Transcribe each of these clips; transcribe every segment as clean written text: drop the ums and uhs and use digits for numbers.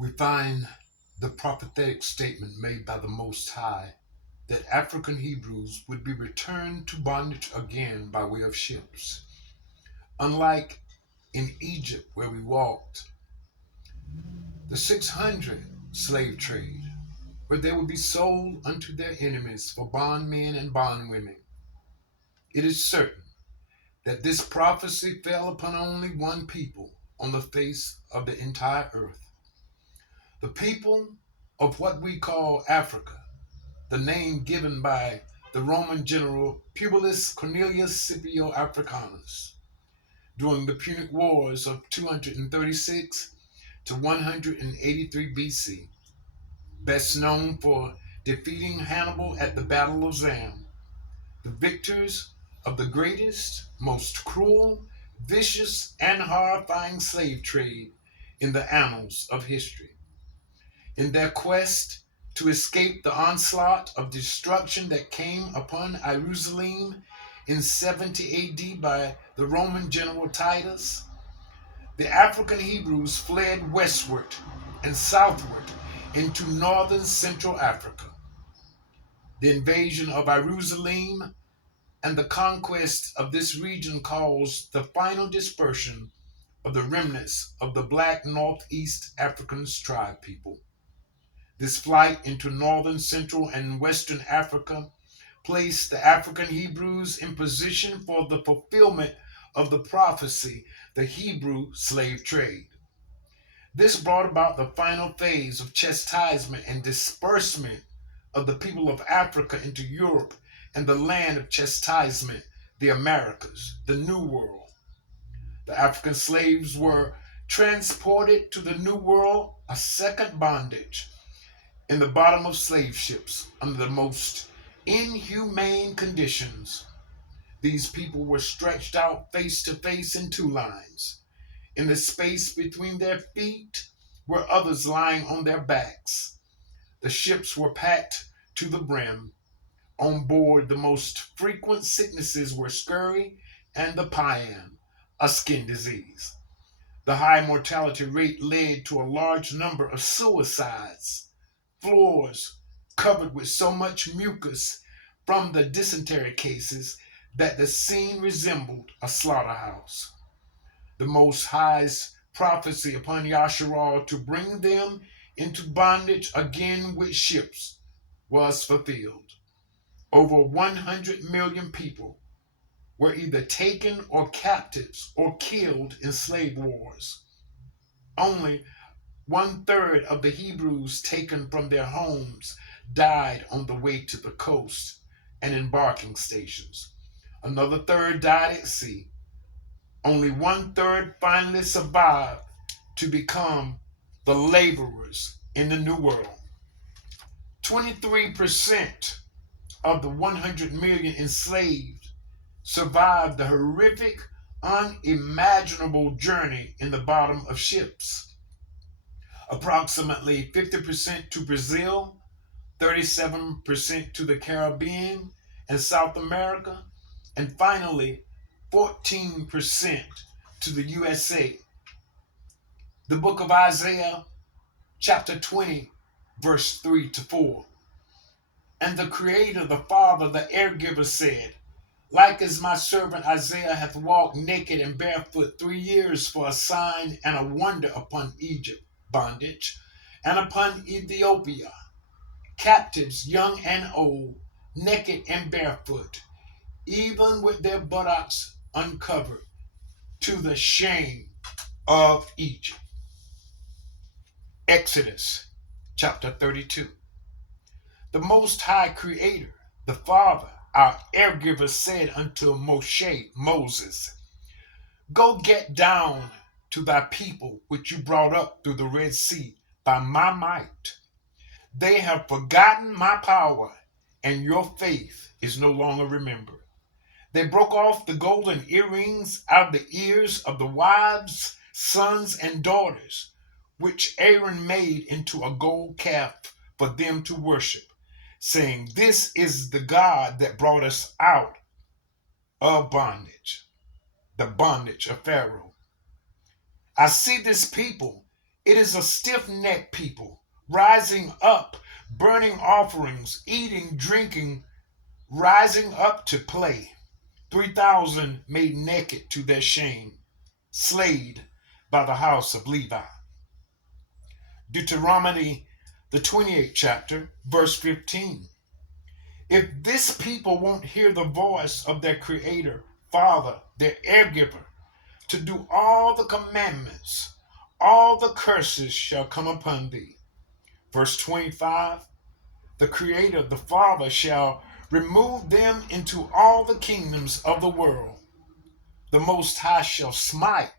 We find the prophetic statement made by the Most High that African Hebrews would be returned to bondage again by way of ships. Unlike in Egypt, where we walked the 600 slave trade, where they would be sold unto their enemies for bondmen and bondwomen, it is certain that this prophecy fell upon only one people on the face of the entire earth. The people of what we call Africa, the name given by the Roman general Publius Cornelius Scipio Africanus during the Punic Wars of 236 to 183 BC, best known for defeating Hannibal at the Battle of Zama, the victors of the greatest, most cruel, vicious, and horrifying slave trade in the annals of history. In their quest to escape the onslaught of destruction that came upon Jerusalem in 70 AD by the Roman general Titus, the African Hebrews fled westward and southward into northern Central Africa. The invasion of Jerusalem and the conquest of this region caused the final dispersion of the remnants of the black Northeast African tribe people. This flight into northern, central, and western Africa placed the African Hebrews in position for the fulfillment of the prophecy, the Hebrew slave trade. This brought about the final phase of chastisement and disbursement of the people of Africa into Europe and the land of chastisement, the Americas, the New World. The African slaves were transported to the New World, a second bondage, in the bottom of slave ships under the most inhumane conditions. These people were stretched out face to face in two lines. In the space between their feet were others lying on their backs. The ships were packed to the brim. On board, the most frequent sicknesses were scurvy and the payan, a skin disease. The high mortality rate led to a large number of suicides. Floors covered with so much mucus from the dysentery cases that the scene resembled a slaughterhouse. The Most High's prophecy upon Yasharal to bring them into bondage again with ships was fulfilled. Over 100 million people were either taken or captives or killed in slave wars. Only one third of the Hebrews taken from their homes died on the way to the coast and embarking stations. Another third died at sea. Only one third finally survived to become the laborers in the New World. 23% of the 100 million enslaved survived the horrific, unimaginable journey in the bottom of ships. Approximately 50% to Brazil, 37% to the Caribbean and South America, and finally 14% to the USA. The book of Isaiah, chapter 20, verse 3 to 4. And the Creator, the Father, the Air Giver said, like as my servant Isaiah hath walked naked and barefoot 3 years for a sign and a wonder upon Egypt, bondage, and upon Ethiopia, captives young and old, naked and barefoot, even with their buttocks uncovered, to the shame of Egypt. Exodus chapter 32. The Most High Creator, the Father, our air giver, said unto Moses, go get down to thy people which you brought up through the Red Sea by my might. They have forgotten my power, and your faith is no longer remembered. They broke off the golden earrings out of the ears of the wives, sons, and daughters, which Aaron made into a gold calf for them to worship, saying, "This is the God that brought us out of bondage, the bondage of Pharaoh." I see this people. It is a stiff necked people, rising up, burning offerings, eating, drinking, rising up to play. 3,000 made naked to their shame, slayed by the house of Levi. Deuteronomy, the 28th chapter, verse 15. If this people won't hear the voice of their Creator, Father, their air giver, to do all the commandments, all the curses shall come upon thee. Verse 25, the Creator, the Father, shall remove them into all the kingdoms of the world. The Most High shall strike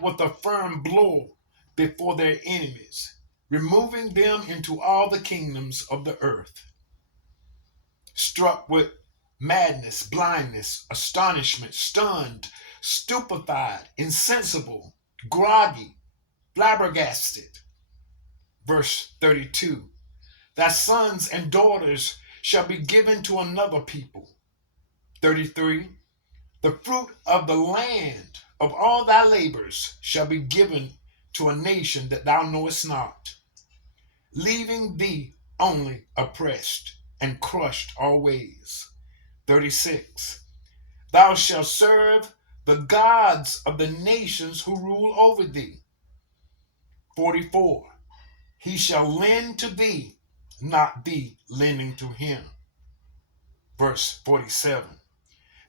with a firm blow before their enemies, removing them into all the kingdoms of the earth. Struck with madness, blindness, astonishment, stunned, stupefied, insensible, groggy, flabbergasted. Verse 32, thy sons and daughters shall be given to another people. 33, the fruit of the land of all thy labors shall be given to a nation that thou knowest not, leaving thee only oppressed and crushed always. 36, thou shalt serve the gods of the nations who rule over thee. 44, he shall lend to thee, not thee lending to him. Verse 47,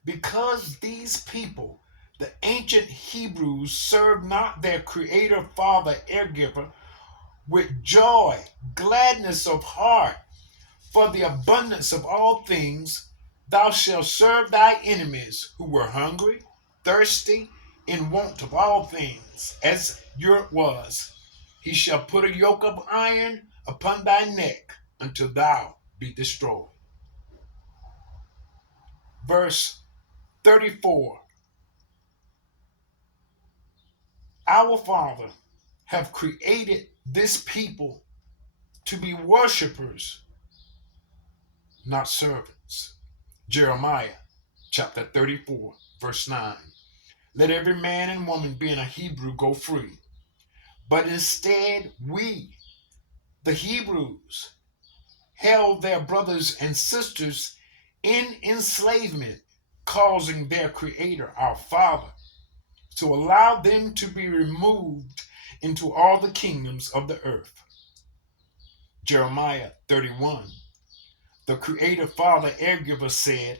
because these people, the ancient Hebrews, served not their Creator, Father, air giver, with joy, gladness of heart, for the abundance of all things, thou shalt serve thy enemies who were hungry, thirsty, in want of all things, as yours was. He shall put a yoke of iron upon thy neck until thou be destroyed. Verse 34, our Father have created this people to be worshipers, not servants. Jeremiah chapter 34, verse 9. Let every man and woman being a Hebrew go free. But instead, we, the Hebrews, held their brothers and sisters in enslavement, causing their Creator, our Father, to allow them to be removed into all the kingdoms of the earth. Jeremiah 31. The Creator, Father, air giver said,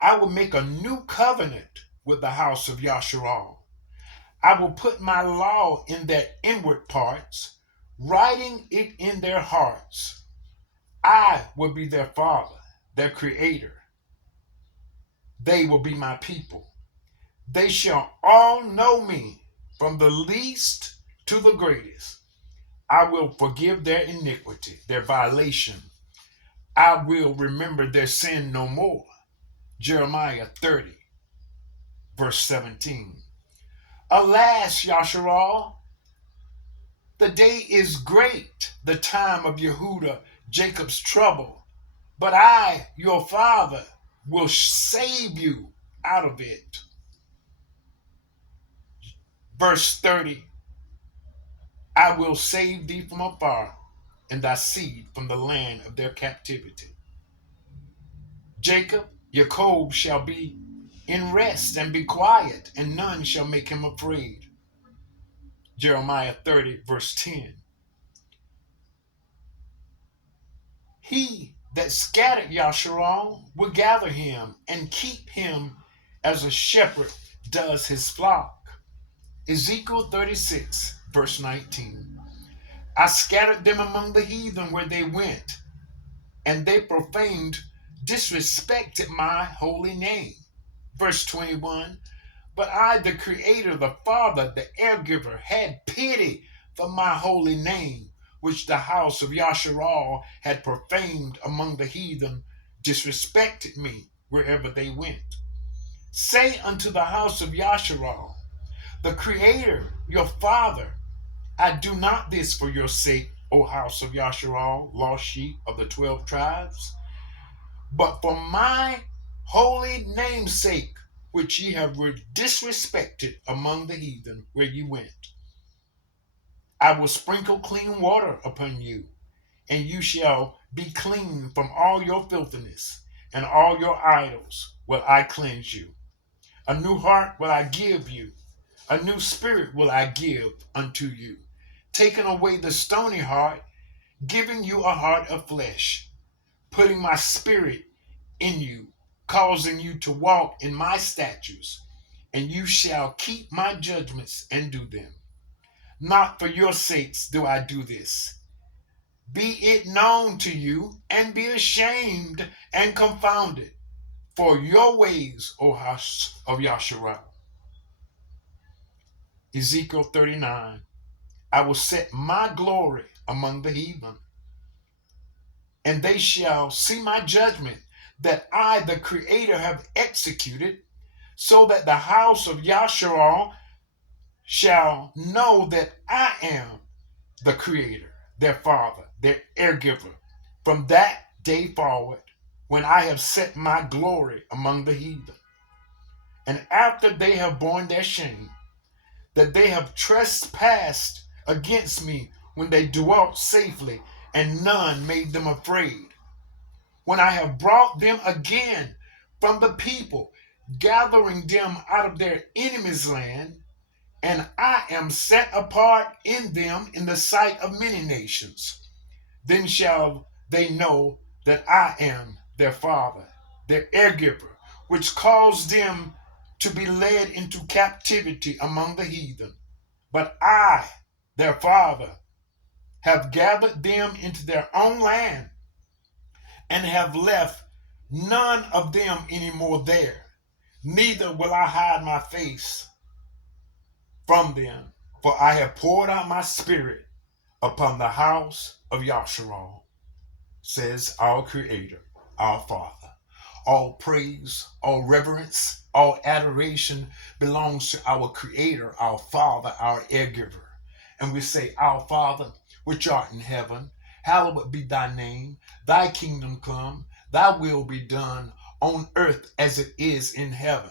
I will make a new covenant with the house of Yasharal. I will put my law in their inward parts, writing it in their hearts. I will be their Father, their Creator. They will be my people. They shall all know me, from the least to the greatest. I will forgive their iniquity, their violation. I will remember their sin no more. Jeremiah 30, verse 17. Alas, Yasharal, the day is great, the time of Yehuda, Jacob's trouble. But I, your Father, will save you out of it. Verse 30, I will save thee from afar, and thy seed from the land of their captivity. Jacob shall be in rest and be quiet, and none shall make him afraid. Jeremiah 30, verse 10. He that scattered Yasharal will gather him and keep him as a shepherd does his flock. Ezekiel 36, verse 19. I scattered them among the heathen where they went, and they profaned, disrespected my holy name. Verse 21. But I, the Creator, the Father, the air giver, had pity for my holy name, which the house of Yasharal had profaned among the heathen, disrespected me, wherever they went. Say unto the house of Yasharal, the Creator, your Father, I do not this for your sake, O house of Yasharal, lost sheep of the 12 tribes, but for my holy name's sake, which ye have disrespected among the heathen where ye went. I will sprinkle clean water upon you, and you shall be clean from all your filthiness, and all your idols will I cleanse you. A new heart will I give you, a new spirit will I give unto you, taking away the stony heart, giving you a heart of flesh, putting my spirit in you, causing you to walk in my statutes, and you shall keep my judgments and do them. Not for your sakes do I do this. Be it known to you, and be ashamed and confounded for your ways, O house of Yasharal. Ezekiel 39. I will set my glory among the heathen, and they shall see my judgment that I, the Creator, have executed, so that the house of Yasharal shall know that I am the Creator, their Father, their heir giver, from that day forward, when I have set my glory among the heathen. And after they have borne their shame, that they have trespassed against me when they dwelt safely, and none made them afraid. When I have brought them again from the people, gathering them out of their enemies' land, and I am set apart in them in the sight of many nations, then shall they know that I am their Father, their heir giver, which caused them to be led into captivity among the heathen. But I, their Father, have gathered them into their own land, and have left none of them any more there. Neither will I hide my face from them, for I have poured out my spirit upon the house of Yasharal, says our Creator, our Father. All praise, all reverence, all adoration belongs to our Creator, our Father, our heir giver. And we say, Our Father, which art in heaven, hallowed be thy name. Thy kingdom come, thy will be done on earth as it is in heaven.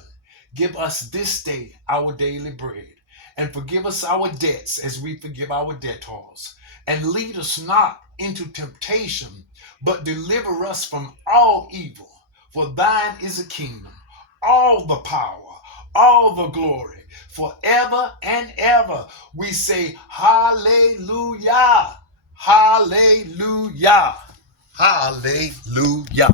Give us this day our daily bread, and forgive us our debts as we forgive our debtors. And lead us not into temptation, but deliver us from all evil. For thine is the kingdom, all the power, all the glory, forever and ever. We say, Hallelujah, Hallelujah, Hallelujah.